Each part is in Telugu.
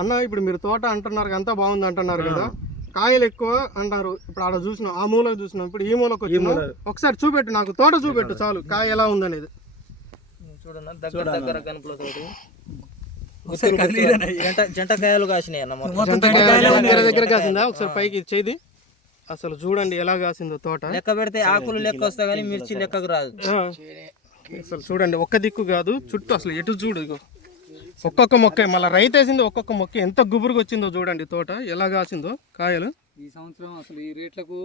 అన్న ఇప్పుడు మీరు తోట అంటున్నారు అంతా బాగుంది అంటున్నారు కదా, కాయలు ఎక్కువ అంటారు. ఇప్పుడు ఆడ చూసినాం, ఆ మూలకు చూసినాం, ఇప్పుడు ఈ మూలకు వచ్చినాం. ఒకసారి చూపెట్టు, నాకు తోట చూపెట్టు చాలు, కాయ ఎలా ఉందనేది. చూడన్నా దగ్గర దగ్గర కనుపులతోటి జంట కాయలు కాసినాయి అన్న, దగ్గర కాసిందా? ఒకసారి పైకి చేది, అసలు చూడండి ఎలా కాసిందో తోట. లెక్క పెడితే ఆకులు లెక్క వస్తాయి కానీ మిర్చి లెక్కకు రాదు. అసలు చూడండి, ఒక్క దిక్కు కాదు చుట్టూ, అసలు ఎటు చూడు, ఇగో ఒక్కొక్క మొక్క, మళ్ళీ రైతు వేసింది ఒక్కొక్క మొక్క ఎంత గుబురుగా వచ్చిందో చూడండి. తోట ఎలా కాసిందో కాయలు. ఈ సంవత్సరం అసలు ఈ రేట్లకు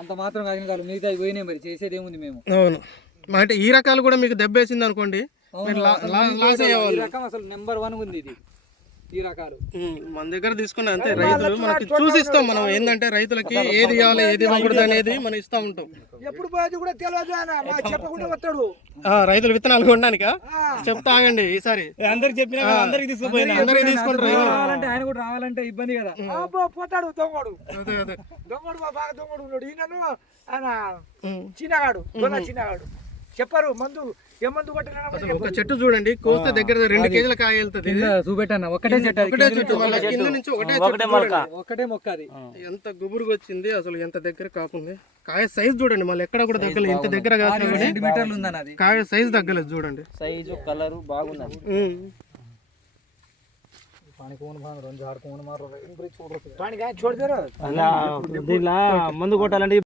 అంత మాత్రం కాసిన కాదు, మిగతా పోయినాయి, మరి చేసేది ఏముంది మేము. అవును, అంటే ఈ రకాలు కూడా మీకు దెబ్బేసింది అనుకోండి, ఈ రకం అసలు నెంబర్ 1 ఉంది ఇది. ఈ రకాలు మన దగ్గర తీసుకున్న అంతే, రైతులు మనకి చూసిస్తాం. మనం ఏంటంటే రైతులకి ఏది ఇవ్వాలి ఏది ఇవ్వకూడదు అనేది మనం ఇస్తా ఉంటాం. ఎప్పుడు పోయేది కూడా తెలియదు, చెప్పకుండా వస్తాడు. రైతులు విత్తనాలు కొనడానిక చెప్తా ఆగండి, ఈసారి అందరికి చెప్పినా అందరికి తీసుకుపోయినా అందరికి తీసుకుంటారు. ఆయన కూడా రావాలంటే ఇబ్బంది కదా. పోతాడు దొంగడు, దొంగడు బాగా దొంగడు ఉన్నాడు. ఈయనను ఆయన చిన్నగాడు, చిన్నగాడు చెప్పారు మందు ఏ మందు కొట్టినా. ఒక చెట్టు చూడండి, కోస్తే దగ్గర 2 కేజీల కాయ వెళ్తుంది. చూపెట్టన్న ఒకటే చెట్టు, కింద నుంచి ఒకటే మొక్క, అది ఎంత గుబురుగా వచ్చింది అసలు, ఎంత దగ్గర కాకుండా. కాయ సైజ్ చూడండి, మళ్ళీ ఎక్కడ కూడా దగ్గర, ఇంత దగ్గర కాదు, సెంటీమీటర్లు ఉందన్న. కాయ సైజ్ తగ్గలేదు చూడండి, సైజు కలరు బాగున్నది. దీనిలో మందు కొట్టాలంటే